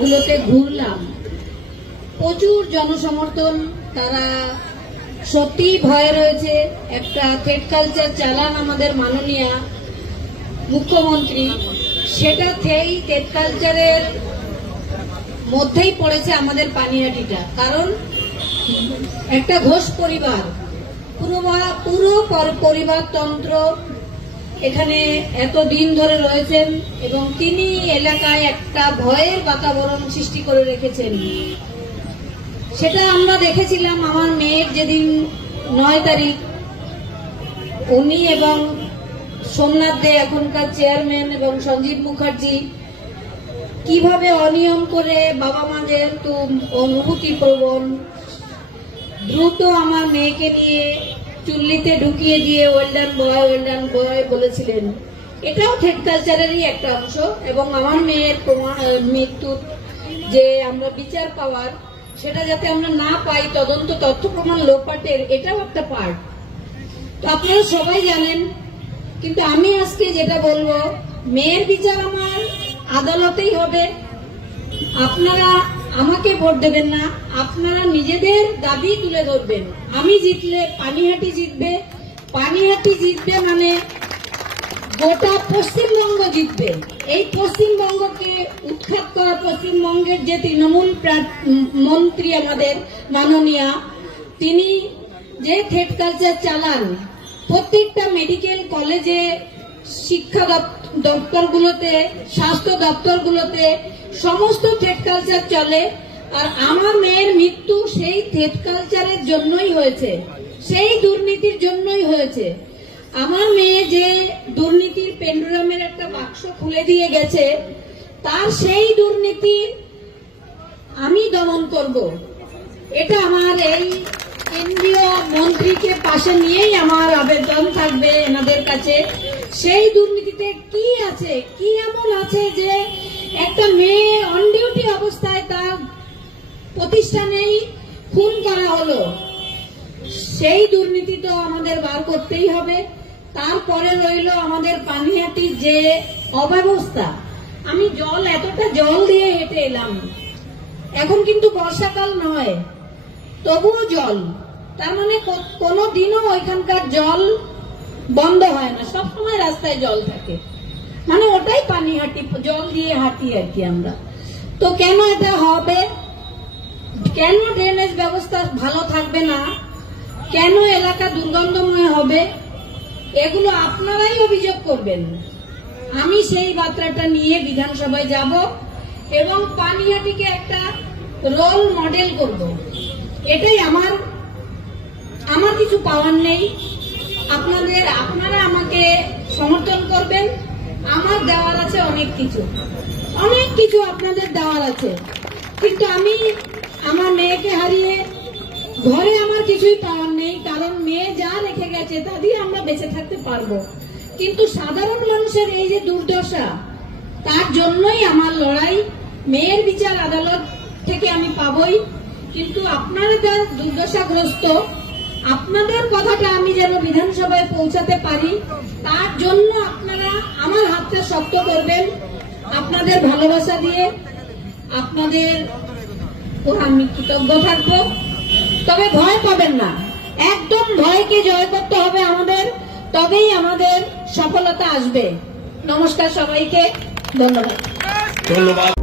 ওয়ার্ডগুলোতে ঘুরলাম, প্রচুর জনসমর্থন। তারা সত্যি ভয়ে রয়েছে। একটা থ্রেড কালচার চালান আমাদের মাননীয় মুখ্যমন্ত্রী, সেটা থেকেই থ্রেড কালচারের মধ্যেই পড়েছে আমাদের পানিহাটিটা। কারণ একটা ঘোষ পরিবার, পুরো পরিবারতন্ত্র এখানে এতদিন ধরে রয়েছেন এবং তিনি এলাকায় একটা ভয়ের বাতাবরণ সৃষ্টি করে রেখেছেন। সেটা আমরা দেখেছিলাম আমার মেয়ের যেদিন 9 তারিখ, উনি এবং সোমনাথ দে এখনকার চেয়ারম্যান এবং সঞ্জীব মুখার্জি কিভাবে অনিয়ম করে বাবা মাদের তো অনুভূতি প্রবণ দ্রুত আমার মেয়েকে নিয়ে চুল্লিতে ঢুকিয়ে দিয়ে ওয়েলডান বয় বলেছিলেন। এটাও থ্রেড কালচারেরই একটা অংশ। এবং আমার মেয়ের মৃত্যুর যে আমরা বিচার পাওয়ার, সেটা যাতে আমরা না পাই, তদন্ত তথ্য প্রমাণ লোপাটের, এটাও একটা পার্ট। তো আপনারা সবাই জানেন। কিন্তু আমি আজকে যেটা বলবো, মেয়ের বিচার আমার আদালতেই হবে। আপনারা আমাকে ভোট দেবেন না, আপনারা নিজেদের দাবি তুলে ধরবেন। আমি জিতলে পানিহাটি জিতবে, পানিহাটি জিতবে মানে গোটা পশ্চিমবঙ্গ জিতবে। এই পশ্চিমবঙ্গকে উৎখাত করা, পশ্চিমবঙ্গের যে তৃণমূল মন্ত্রী আমাদের মাননীয়া, তিনি যে থ্রেড কালচার চালান, প্রত্যেকটা মেডিকেল কলেজে, শিক্ষা দপ্তরগুলোতে, স্বাস্থ্য দপ্তরগুলোতে সমস্ত থ্রেড কালচার চলে। আর আমার মেয়ের মৃত্যু সেই থ্রেড কালচারের জন্যই হয়েছে, সেই দুর্নীতির জন্যই হয়েছে। আমার মেয়ে যে দুর্নীতির পেন্ডুলামের একটা বাক্স খুলে দিয়ে গেছে, তার সেই দুর্নীতি আমি দমন করব। এটা আমার এই কেন্দ্রীয় মন্ত্রীকে পাশে নিয়েই আমার আবেদন থাকবে এনাদের কাছে। সেই দুর্নীতিতে কি আছে, কি এমন আছে যে একটা মেয়ে অন ডিউটি অবস্থায় তার প্রতিষ্ঠানেই খুন করা হলো? সেই দুর্নীতি তো আমাদের বার করতেই হবে। তারপরে রইল আমাদের পানিহাটির যে অব্যবস্থা। আমি এতটা জল দিয়ে হেঁটে এলাম, এখন কিন্তু বর্ষাকাল নয়, তবুও জল। তার মানে কোনো দিনও ওইখানকার জল বন্ধ হয় না, সবসময় রাস্তায় জল থাকে। মানে ওটাই পানিহাটি, জল দিয়ে হাঁটি আর কি আমরা। তো কেন এটা হবে? কেন ড্রেনেজ ব্যবস্থা ভালো থাকবে না? কেন এলাকা দুর্গন্ধময় হবে? এগুলো আপনারাই অভিযোগ করবেন। আমি সেই বার্তাটা নিয়ে বিধানসভায় যাব এবং পানিহাটিকে একটা রোল মডেল করব। এটাই আমার কিছু পাওয়ার নেই। আপনারা আমাকে সমর্থন করবেন। আমার দেওয়ার আছে অনেক কিছু আপনাদের দেওয়ার আছে। কিন্তু আমি আমার মেয়েকে হারিয়ে ঘরে আমার কিছুই পাওয়ার নেই, কারণ মেয়ে যা রেখে গেছে তা দিয়ে আমরা বেঁচে থাকতে পারবো। কিন্তু সাধারণ মানুষের এই যে দুর্দশা, তার জন্যই আমার লড়াই। মেয়ের বিচার আদালত থেকে আমি পাবই, কিন্তু আপনারা যা দুর্দশাগ্রস্ত, আপনাদের কথাটা আমি যেন বিধানসভায় পৌঁছাতে পারি, তার জন্য আপনারা আমার হাতটা শক্ত করবেন আপনাদের ভালোবাসা দিয়ে। আপনাদের আমি কৃতজ্ঞ থাকবো। তবে ভয় পাবেন না, একদম ভয়কে জয় করতে হবে আমাদের, তবেই আমাদের সফলতা আসবে। নমস্কার সবাইকে, ধন্যবাদ।